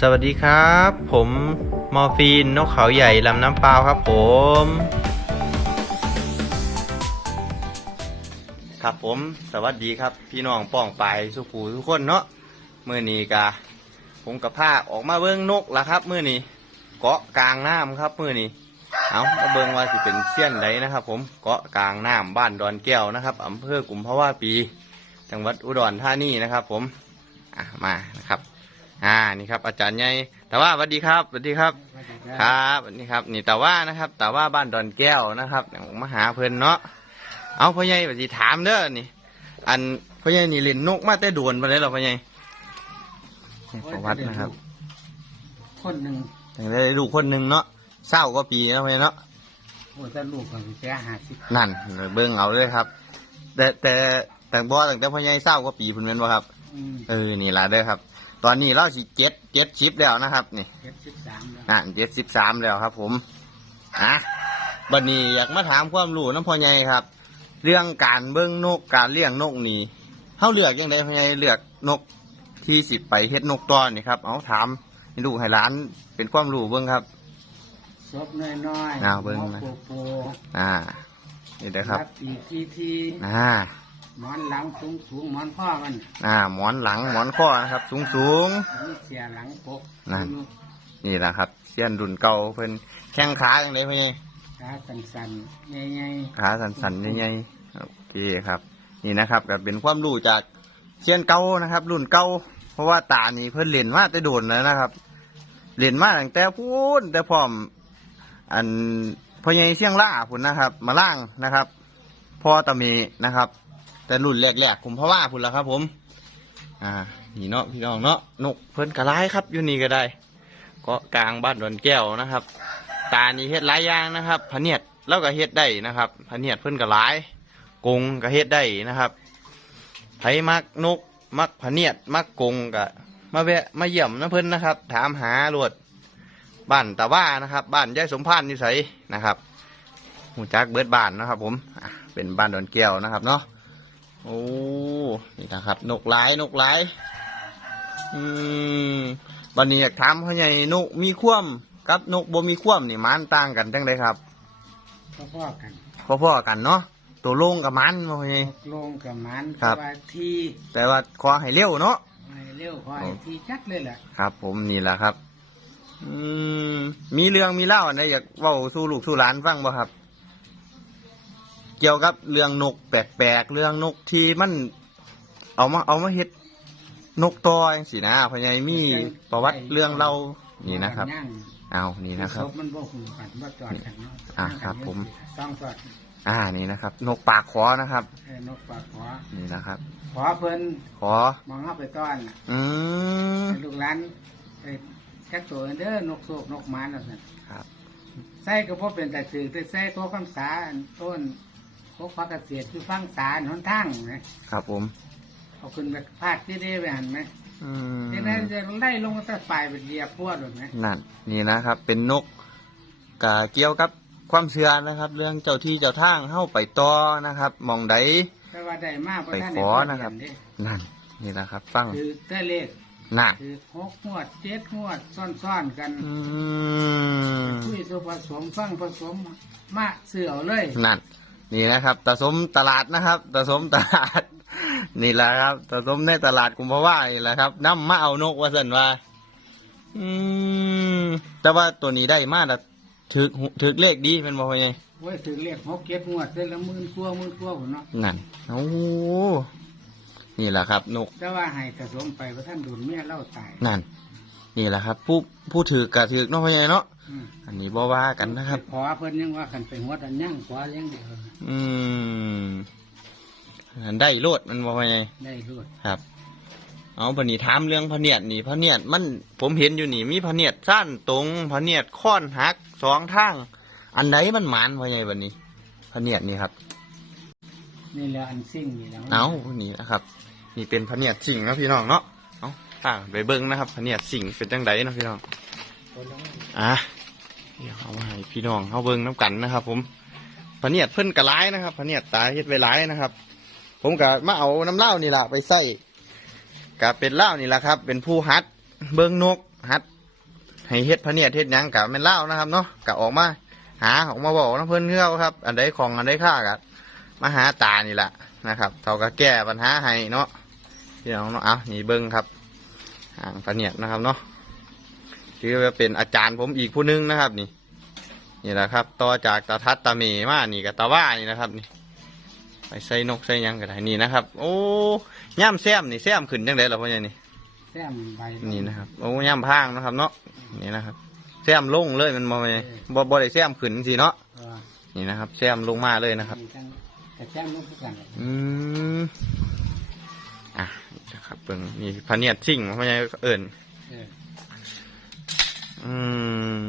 สวัสดีครับ ผมมอร์ฟีนนกเขาใหญ่ลำน้ำเปล่าครับผม ครับผมสวัสดีครับ พี่น้องป้องไปสุขูทุกคนเนาะมื่อนี้กะผมกับผ้าออกมาเบิ้งนกละครับมื่อนี้เกาะกลางน้ำครับมื่อนี้เอามาเบิ้งว่าสิเป็นเสี้ยนใดนะครับ ผมเกาะกลางน้ำบ้านดอนแก้วนะครับอำเภอกุมภาวะปี จังหวัดอุดรธานีนะครับ ผมอะมานะครับ อ่านี่ครับ อาจารย์ใหญ่แต่ว่าสวัสดีครับสวัสดีครับครับนี่ครับ นี่แต่ว่านะครับ แต่ว่าบ้านดอนแก้วนะครับเดี๋ยวผมมาหาเพิ่นเนาะเอาพ่อใหญ่ปฏิถามเด้อนี่ อันพ่อใหญ่นี่เล่นนกมาแต่โดวนไปเลยเหรอพ่อใหญ่นี่ประวัตินะครับ คนหนึ่งอย่างได้ลูกคนหนึ่งเนาะเศร้าก็ปีแล้วพ่อใหญ่เนาะโอ้ถ้าลูกก็สิแค่ห้าสิบนั่นเบิ่งเอาเลยครับ แต่แต่แต่บ่ตั้งแต่พ่อใหญ่เศร้าก็ปีเพิ่นแม่นบ่ครับอืมเออนี่ล่ะเด้อครับ ตอนนี้เราสิเจ็ดเจ็ดชิปแล้วนะครับ นี่เจ็ดสิบสามแล้วอะเจ็ดสิบสามแล้วครับ ผมอะบัดนี้อยากมาถามความรู้น้ำพ่อใหญ่ครับ เรื่องการเบิ้งนกการเลี้ยงนกนี่เขาเลือกยังไงพ่อใหญ่เลือกนกที่สิไปเฮ็ดนกตอนนี่ครับ เอาถามให้ลูกให้หลานเป็นความรู้เบิ้งครับซบน้อยน้อยเอาเบิ่งมาโปโปอ่านี่เด้อครับอีกทีทีอ่า หมอนหลังสูงสูงหมอนข้อมันอ่า หมอนหลังหมอนข้อนะครับ สูงสูงมีเสียหลังปกนั่นๆนี่แหละครับเสี้ยนรุ่นเก่าเพิ่นแข้งขาอย่างไรพ่อใหญ่ขาสันสันๆใหญ่ขาสันๆใหญ่ๆโอเคครับ นี่นะครับก็เป็นความรู้จากเชียนเก่านะครับ รุ่นเก่าเพราะว่าตานี่เพิ่นเล่นมาแต่โดนแล้วนะครับเล่นมาตั้งแต่พูนแต่พร้อม อันพ่อใหญ่เชียงล่าพุ่นนะครับ มาล่างนะครับพ่อตะเมนะครับ แต่รุ่นแรกๆผมเพราะว่าพุ่นแล้วครับ ผม อ่า นี่เนาะพี่น้องเนาะนกเพิ่นกระไรครับอยู่นี่ก็ได้เกาะกลางบ้านดอนแก้วนะครับ ตานี่เฮ็ดหลายอย่างนะครับพเนียดแล้วก็เฮ็ดได้นะครับพเนียดเพิ่นก็หลายกงก็เฮ็ดได้นะครับไผมักนกมักพเนียดมักกงก็มาแวะมาเยี่ยมนะเพิ่นนะครับ ถามหาลวดบ้านตาว่านะครับ บ้านยายสมพานนิสัยนะครับหูจักเบิดบ้านนะครับ ผมเป็นบ้านดอนแก้วนะครับเนาะ โอ้นี่นะครับ นกหลายนกหลาย อืมบันนี้อยากถามพ่อใหญ่นกมีคว่ำกับนกบ่มีคว่ำนี่มันต่างกันจังไดครับก็พ่อๆกันพ่อๆกันเนาะตัวลงกับมันบ่พ่อใหญ่ตกลงกับมันครับว่าทีแต่ว่าขอให้เร็วเนาะให้เร็วขอให้ทีชัดเลยแหละครับ ผมนี่แหละครับ อืมมีเรื่องมีเล่าอันใดอยากเว้าสู้ลูกสู้หลานฟังบ่ครับ เกี่ยวกับเรื่องนกแปลกๆเรื่องนกที่มัน เอามาเอามาเฮ็ดนกตอยสินะพ่อใหญ่มีประวัติเรื่องเรานี่นะครับย่างเอานี่นะครับศพมันบ่หูกันบ่จอดกันเนาะอ่าครับผม ต้องจอดอ่านี่นะครับ นกปากขอนะครับเออนกปากขอนี่นะครับ ขอเพิ่นขอ มองเข้าไปต้อนน่ะอืม ให้ลูกหลานไปแค่ตัวเด้อนกโศกนกหมาแล้วนั่นครับ ใส่ก็พอเป็นแต่สื่อแต่ใส่ตัวคำสาอันต้น พวกพักเกษตรคือฟังสาหนทางนะครับผมเอาขึ้นไปพาดที่ได้ไปหันไหมอืมที่นั่นจะไล่ลงแต่ปลายไปเหยียบพวดหรือไหมนั่นนี่นะครับ เป็นนกกะเกี่ยวกับความเชื่อนะครับ เรื่องเจ้าที่เจ้าทางเข้าไปต่อนะครับหมองใดแต่ว่าได้มากไปขอนะครับ นั่นนี่นะครับฟังคือแต่เลขน่ะคือหกงวดเจ็ดงวดซ่อนๆกันอืมคุยตัวผสมฟังผสมมาเสือเอาเลยนั่น นี่นะครับตะสมตลาดนะครับตะสมตลาด นี่แหละครับตะสมในตลาดกุมภาวะนี่แหละครับน้ำมาเอานกว่าสันว่า อืมแต่ว่าตัวนี้ได้มากแล้วถือถือเลขดีเป็นบ่พ่อใหญ่ไว้ถึงเลขหกเจ็ดงวดเส้นละหมื่นกว่าหมื่นกว่าผมเนาะนั่นโอ้นี่แหละครับนกแต่ว่าให้ผสมไปเพราะท่านโดนเมียเล่าตายนั่น นี่แหละครับ ผู้ผู้ถือกะถือเนาะพ่อใหญ่เนาะ อืมอันนี้บ่ว่ากันนะครับ ขอเพิ่นยังว่ากันไปหัวดันย่างขวาเลี้ยงเดียวอืมอันได้โลดมันบ่พ่อใหญ่ได้รวดครับ เอาปณิถามเรื่องพะเนียดนี่พะเนียดมันผมเห็นอยู่นี่ มีพะเนียดสั้นตรงพะเนียดค้อนหักสองทาง อันไหนมันหมานพ่อใหญ่บัดนี้พะเนียดนี่ครับนี่แหละอันซิ่งนี่แหล้วเอานี่นะครับนี่เป็นพะเนียดสิ่งนะพี่น้องเนาะเอาอ่าไปเบิ้งนะครับพะเนียดสิ่งเป็นจังไดเนาะพี่น้อง อะเดี๋ยวเอามาให้พี่น้องเขาเบิ้งน้ำกันนะครับ ผมพะเนียดเพิ่นกระไรนะครับพะเนียดตายเฮ็ดไว้หลายนะครับ ผมก็มาเอาน้ำเหล้านี่แหละไปใส่ก็เป็นเหล้านี่แหละครับ เป็นผู้ฮัดเบิ้งนกฮัดให้เฮ็ดพะเนียดเฮ็ดยังกับแม่นเล่านะครับเนาะก็ออกมาหาออกมาบอกน้ำเพิ่นเฮือครับ อันใดของอันใดค่ากันมาหาตานี่แหละนะครับเขาก็แก้ปัญหาให้เนาะพี่น้องเนาะเอานี่เบิ้งครับห่างพะเนียดนะครับเนาะ ถือว่าเป็นอาจารย์ผมอีกผู้หนึงนะครับ นี่ นี่แหละครับ ต่อจากตาทัดตาเมมานี่กับตาว่านี่นะครับ นี่ ไปใส่นกใส่หยังก็ได้นี่นะครับ โอ้ย่ำแซมนี่แซมขึ้นจังไดล่ะพ่อใหญ่นี่แซมใบนี่นะครับ โอ้ย่ำพางนะครับ เนาะนี่นะครับแซมลงเลยมันบ่แม่นบ่บ่ได้แซมขึ้นสิเนาะเออนี่นะครับแซมลงมาเลยนะครับมีทั้งกระแซมลูกทุกกันเลยอืมอะนี่นะครับเบิ่งนี่พะเนียดซิ่งพ่อใหญ่เอิ้นเอออืม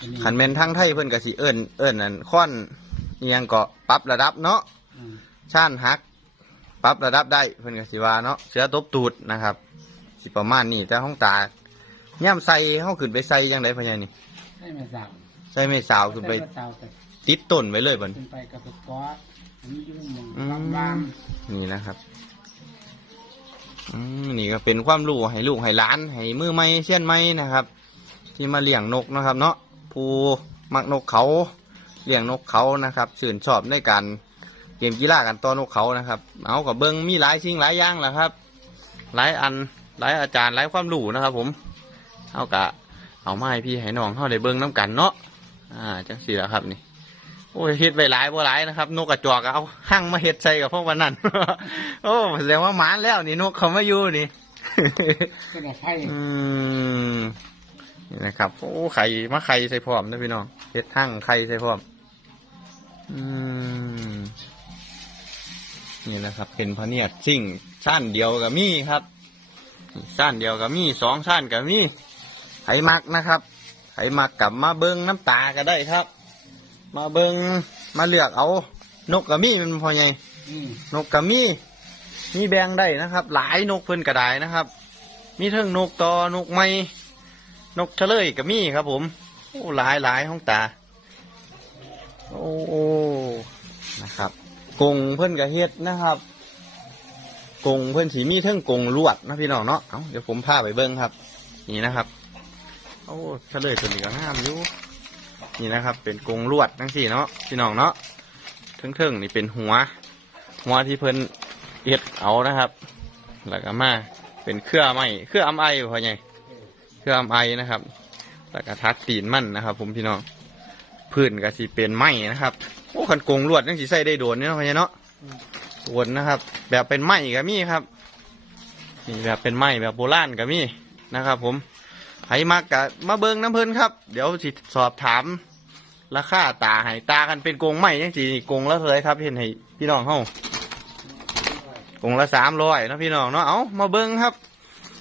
อันนี้ขันแม่นทั้งไทยเพิ่นก็สิเอิ้นเอิ้นอันค้อนเอียงก็ปรับระดับเนาะอืมชานหักปรับระดับได้เพิ่นก็สิว่าเนาะเสือตบตูดนะครับ สิประมาณนี้แต่ห้องตาย่ำใส่เฮาขึ้นไปใส่ยังไดพ่อใหญ่นี่ให้มาสาวใส่ไม่สาวขึ้นไปใส่มาสาวแต่ติดต้นไว้เลยบัดขึ้นไปกับไปกอดอันนี้อยุ่งมองอืมบางบางนี่นะครับอืมนี่ก็เป็นความรู้ให้ลูกให้หลานให้มือไม้เสี้ยนไม้นะครับ ที่มาเลี้ยงนกนะครับเนาะผู้มักนกเขาเลี้ยงนกเขานะครับชื่นชอบในการเล่นกีฬากันต่อนกเขานะครับ เอากับเบิ้งมีหลายสิ่งหลายอย่างแหละครับ หลายอันหลายอาจารย์หลายความรู้นะครับ ผมเอากะเอามาให้พี่ให้น้องเข้าได้เบิ้งน้กันเนาะอ่าจังสี่ละครับนี่โอ้ยเฮ็ดไว้หลายบ่หลายนะครับ นกกระจอกก็เอาหั่งมาเฮ็ดใส่กับพวกวันนั้นโอ้แสดงว่าหมานแล้วนี่นกเขามาอยู่นี่ก็ได้ใช่อืม นี่นะครับ โอ้ไข่มาไข่ใส่พร้อมนะพี่น้องเฮ็ดหั่งไข่ใส่พร้อม อืมนี่นะครับ เป็นพะเนียดซิ่งสั้นเดียวกับมีครับสั้นเดียวกับมีสองสั้นกับมีไผมักนะครับไผมักกับมาเบิงน้ำตาก็ได้ครับ มาเบิงมาเลือกเอา นกกับมีมันพอไงอืมนกกับมีมีแบ่งได้นะครับ หลายนกเพิ่นกระไดนะครับ มีทั้งนกตอนกไม้ นกทะเลกับมีครับผม โอ้หลายหลายห้องตา โอ้นะครับกงเพิ่อนกับเฮ็ดนะครับกงเพิ่อนสีมีเทั้งกงลวดนะพี่น้องเนาะเอาเดี๋ยวผมพาไปเบิ้งครับ นี่นะครับ โอ้ทะเลตัวนี้ก็งามอยู่นี่นะครับ เป็นกงลวดทั้งสี่เนาะพี่น้องเนาะเทิงๆนี่เป็นหัว หัวที่เพิ่นเฮ็ดเอานะครับ แล้วก็มาเป็นเครือไม้เครืออำไอพอไง เครืออำไอนะครับแล้วก็ทัดตีนมั่นนะครับ ผมพี่น้องพื้นก็สิเป็นไม้นะครับโอ้ขันกงลวดยังสิใส่ได้โดนเนี่ยเนาะพอไงเนาะโดนนะครับ แบบเป็นไม้ก็มีครับนี่แบบเป็นไม้แบบโบราณก็มีนะครับ ผมใครมักกะมาเบิงน้ำเพิ่นครับ เดี๋ยวสิสอบถามราคาตาให้ตากันเป็นกงไม้ยังสิกงละเลยครับเห็นให้พี่น้องเฮากงละสามร้อยนะพี่น้องเนาะเอามาเบิ้งครับ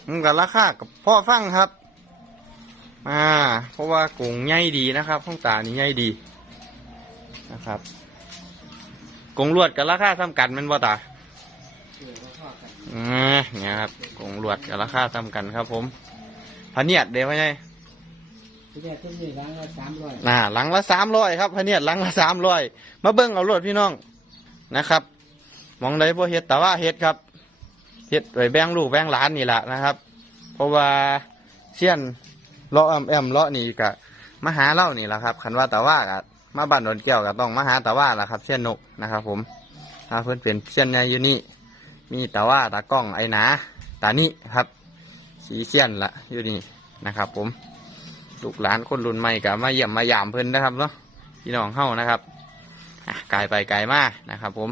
มันกับราคากับพ่อฟังครับ อ่าเพราะว่ากงใหญ่ดีนะครับห้องตานี่ใหญ่ดีนะครับกงลวดกับราคาซ้ำกันแมันบ่ตาเชื่อว่าพ่อกันอ่าเนี่ยครับกงลวดกับราคาซ้ำกันครับผมพะเนียดเดี๋ยวไงที่แรกที่นี่ร้านละสามร้อยน่าหลังละสามร้อยครับพะเนียดหลังละสามร้อยมาเบิ้งเอารถพี่น้องนะครับหมองใดบ่เฮ็ดแต่ว่าเฮ็ดครับเฮ็ดไว้แบ่งลูกแบ่งหลานนี่แหละนะครับ เพราะว่าเสี้ยน เลาะแอมแอมเลาะนี่กะมาหาเล่านี่แหละครับคันว่าแต่ว่ากะมาบ้านดนแก้วก็ต้องมาหาแต่ว่าแหละครับเสี้ยนนกนะครับ ผมถ้าเพื่อนเป็นเสี้ยนใหญ่อยู่นี่ มีแต่ว่าตากล้องไอ้หนาตานี่ครับสีเสี้ยนละอยู่นี่นะครับ ผมลูกหลานคนรุ่นใหม่ก็มาเยี่ยมมายามเพิ่อนนะครับเนาะพี่น้องเฮานะครับอะกายไปไกลมากนะครับ ผม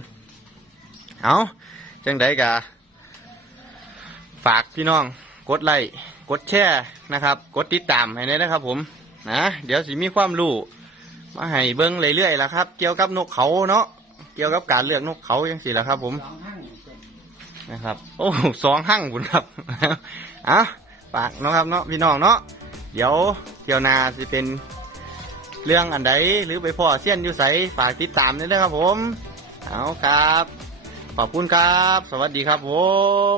เอาจังไดกะฝากพี่น้องกดไลค์ กดแชร์นะครับ กดติดตามให้ได้นะครับ ผมนะเดี๋ยวสิมีความรู้มาให้เบิ้งเรื่อยๆละครับ เกี่ยวกับนกเขาเนาะเกี่ยวกับการเลือกนกเขาจังสิละครับ ผมสองห้างนะครับ โอ้สองหั่งบุญครับอะฝากเนาะครับเนาะพี่น้องเนาะเดี๋ยวเที่ยวนาสิเป็นเรื่องอันใดหรือไปพ่อเสี้ยนอยู่ใสฝากติดตามด้วยนะครับผม เอาครับ ขอบคุณครับ สวัสดีครับผม